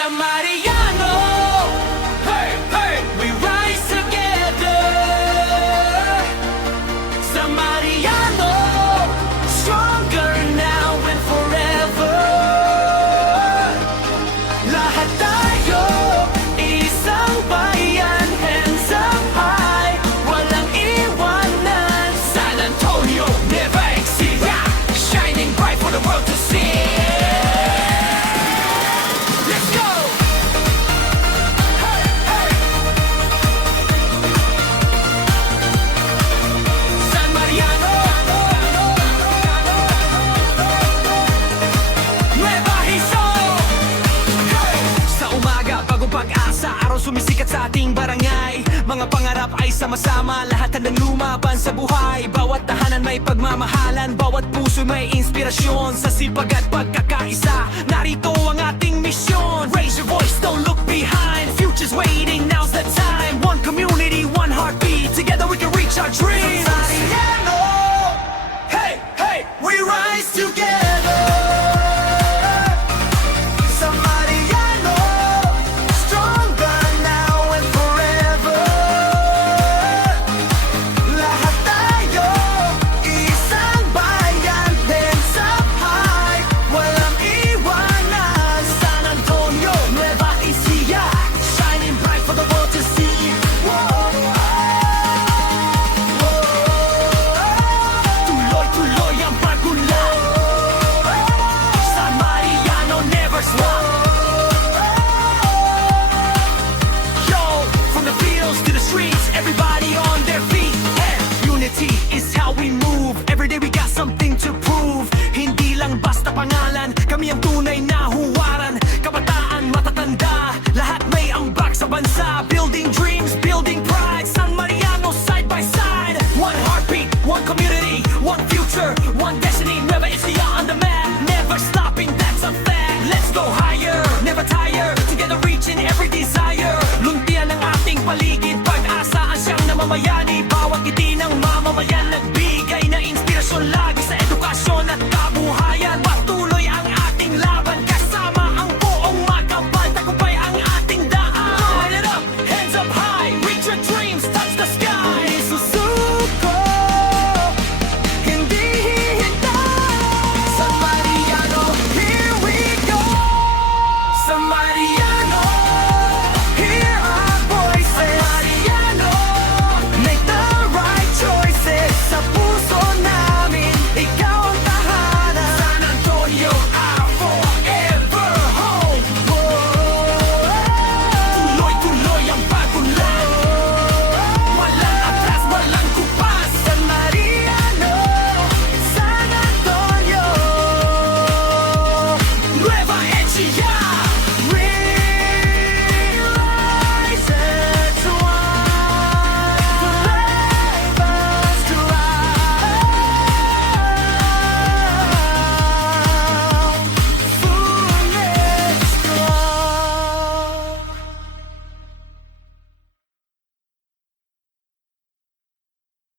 San Mariano, hey, hey, we rise together. San Mariano, stronger now and forever. Lahat tayo, isang bayan, hands up high, walang iwanan. San Antonio, never exceed, shining bright for the world to see. Let's go! Hey, hey! San Mariano, Nueva Hizon. Hey! Sa umaga, bagong pag-asa, araw sumisikat sa ating barangay. Mga pangarap ay sama-sama, lahat handang lumaban sa buhay. Bawat tahanan may pagmamahalan, bawat puso may inspirasyon. Sa sipag at pagkakaisa, narito ang ating misyon. Raise your voice, don't look behind, future's waiting, now's the time. One community, one heartbeat, together we can reach our dreams. Mariano, hey, hey, we rise together. San Mariano, stronger now and forever. Lahat tayo, isang bayan, hands up high, walang iwanan. San Antonio, Nueva Ecija, shining bright for the world to see. Whoa. Tuloy-tuloy ang pagulong. San Mariano never stop. Yo, from the fields to the streets, everybody on their feet. And unity is how we move. Every day we got something to prove. Hindi lang basta pangalan, kami ang tunay na huwaran. Kabataan, matatanda, lahat may ambag sa bansa. Building dreams, building pride. San Mariano side by side. One heartbeat, one community, one future, one destiny. Nueva Ecija on the map, never stopping, that's a fact. Let's go higher, never tire, together reaching every